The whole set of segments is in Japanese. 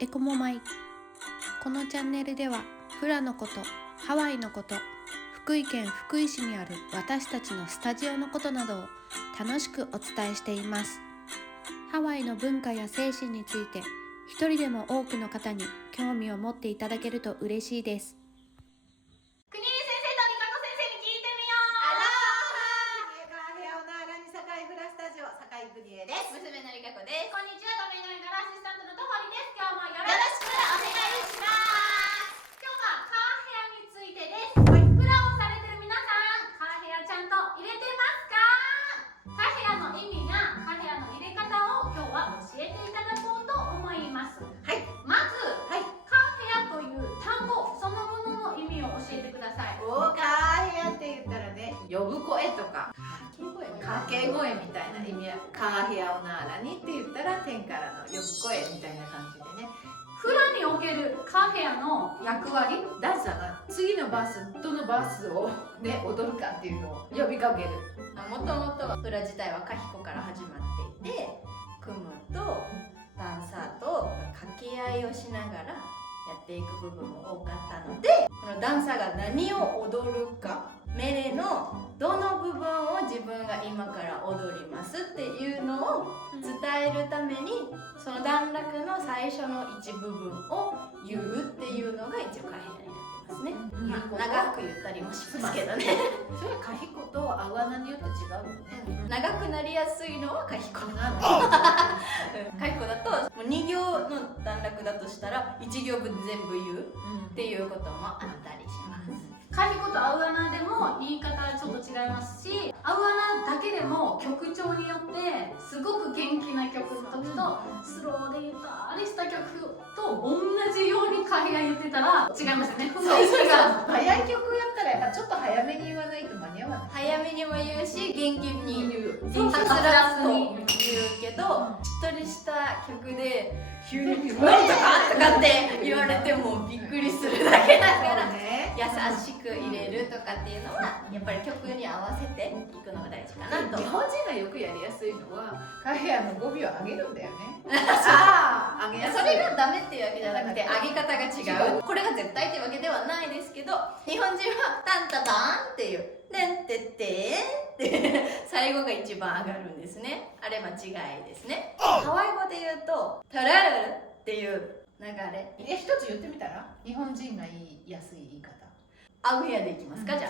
エコモマイ。このチャンネルではフラのこと、ハワイのこと、福井県福井市にある私たちのスタジオのことなどを楽しくお伝えしています。ハワイの文化や精神について一人でも多くの方に興味を持っていただけると嬉しいです。国枝先生とリカコ先生に聞いてみよう。部屋をならに堺フラスタジオ堺国枝です。娘のリカコです。こんにちは、ドメイノイからアシスタントのトホリです。今日もよろしくお願いします。今日はカーヘアについてです。フラをされてる皆さん、カーヘアちゃんと入れてますか？カーヘアの意味やカーヘアの入れ方を今日は教えていただこうと思います。はい。まず、カーヘアという単語そのものの意味を教えてください。カーヘアって言ったらね、呼ぶ声とか掛け声みたいな意味や、カーヘアをならにって言ったら天からの呼ぶ声みたいな感じでね。フラにおけるカーヘアの役割、ダンサーが次のバースどのバースをね踊るかっていうのを呼びかける。もともとはフラ自体はカヒコから始まっていて、組むとダンサーと掛け合いをしながらやっていく部分も多かったので、このダンサーが何を踊るか、メレのどの部分を自分が今から踊りますっていうのを伝えるために、その段落の最初の一部分を言うっていうのが一応カヒコになってますね。長く言ったりもしますけどね。それはカヒコとアワナによって違うよね。長くなりやすいのはカヒコなの。カヒコだともう2行の段落だとしたら1行分全部言うっていうこともあったりします。カヒコとアウアナでも言い方ちょっと違いますし、アウアナだけでも曲調によってすごく元気な曲の時とスローでゆったりした曲と同じようにカヒが言ってたら違いますよね。雰囲気が早い曲やったらやっぱちょっと早めに言わないと間に合わない。早めにも言うし、元気に言う。そう元気すらずに言うけど、しっとりした曲で急に「何とか?」とかって言われてもびっくりするだけだからね。優しく入れるとかっていうのはやっぱり曲に合わせていくのが大事かなと。日本人がよくやりやすいのはカーヘアの語尾を上げるんだよね。さあ上げやすい。それがダメっていうわけじゃなくて、上げ方が違う。これが絶対ってわけではないですけど、日本人はタンタタンっていう「てんてってん」って最後が一番上がるんですね。あれ間違いですね。ハワイ語で言うと「タラルル」っていう流れ。一つ言ってみたら日本人が言いやすい言い方。アウヘアでいきますか、じゃ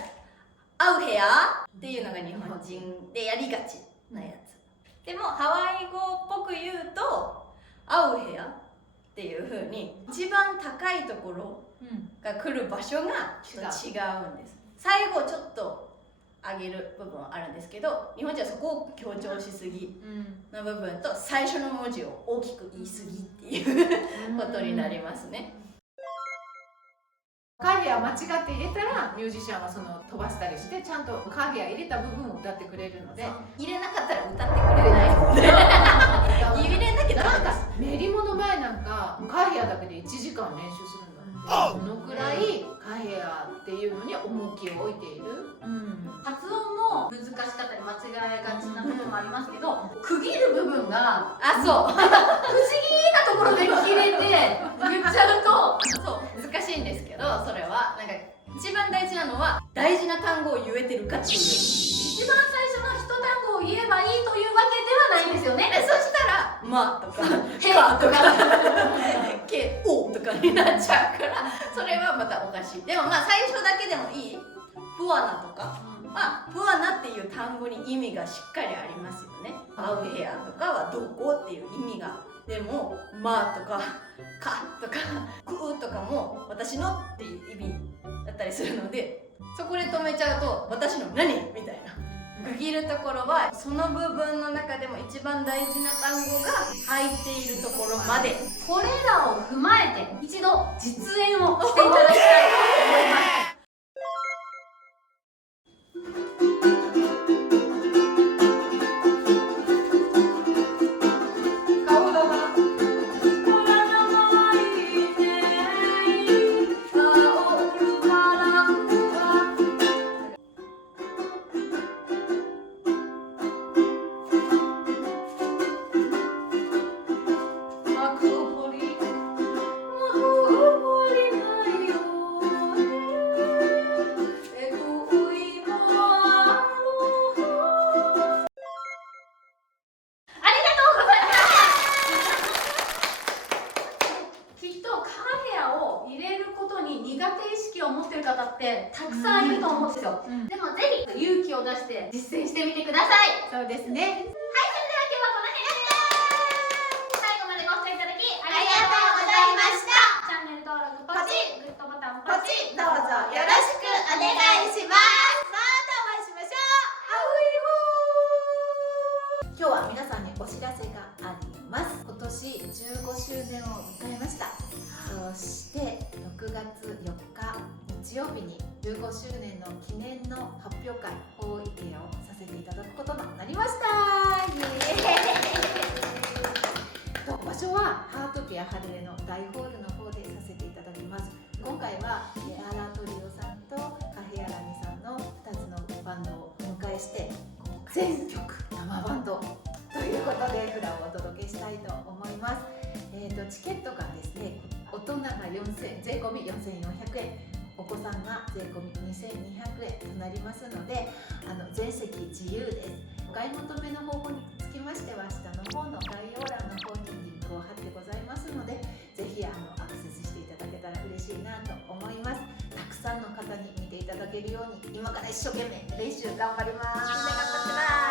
あ。アウヘアっていうのが日本人でやりがちなやつ。でもハワイ語っぽく言うとアウヘアっていう風に一番高いところが来る場所がちょっと違うんです。最後ちょっと上げる部分はあるんですけど、日本人はそこを強調しすぎの部分と最初の文字を大きく言いすぎっていうことになりますね。カーヘア間違って入れたらミュージシャンはその飛ばしたりしてちゃんとカーヘア入れた部分を歌ってくれるので、入れなかったら歌ってくれないので入れなきゃダメです。練り物前なんかカーヘアだけで1時間練習するんだって。そのくらいカーヘアっていうのに重きを置いている。発音も難しかったり間違えがちなこともありますけど、区切る部分がそう不思議なところで切れて言っちゃうとそう難しいんですけど、それはなんか一番大事なのは大事な単語を言えてるかっていう。一番最初の一単語を言えばいいというわけではないんですよね。そしたら「ま」とか「へか」とか「け」「お」とかになっちゃうから、それはまたおかしい。でもまあ最初だけでもいい。プワナとかプワナっていう単語に意味がしっかりありますよね。アウヘアとかはどこっていう意味が。でも「ま」とか「か」とか「く」とかも私のっていう意味だったりするので、そこで止めちゃうと私の何みたいな。区切るところはその部分の中でも一番大事な単語が入っているところまで。これらを踏まえて一度実演をしていただきたいと思います。ってたくさんいると思うんですよ、でもぜひ勇気を出して実践してみてください。そうですね。はい、それでは今日はこの辺で最後までご視聴いただきありがとうございました。チャンネル登録ポチ、グッドボタンポチ、どうぞよろしくお願いします。またお会いしましょう。今日は皆さんにお知らせがあります。今年15周年を迎えました。そして6月4日日曜日に15周年の記念の発表会放映をさせていただくこととなりました。イエーイ。場所はハートピアハルレの大ホールの方でさせていただきます。今回はアラトリオさんとカヘアラミさんの2つのバンドをお迎えして全曲生バンドということでフラをお届けしたいと思います。チケットがですね、大人が税込み4400円、お子さんが税込み2200円となりますので、全席自由です。お買い求めの方法につきましては下の方の概要欄の方にリンクを貼ってございますので、ぜひアクセスしていただけたら嬉しいなと思います。たくさんの方に見ていただけるように今から一生懸命練習頑張ります。みんな頑張ってます。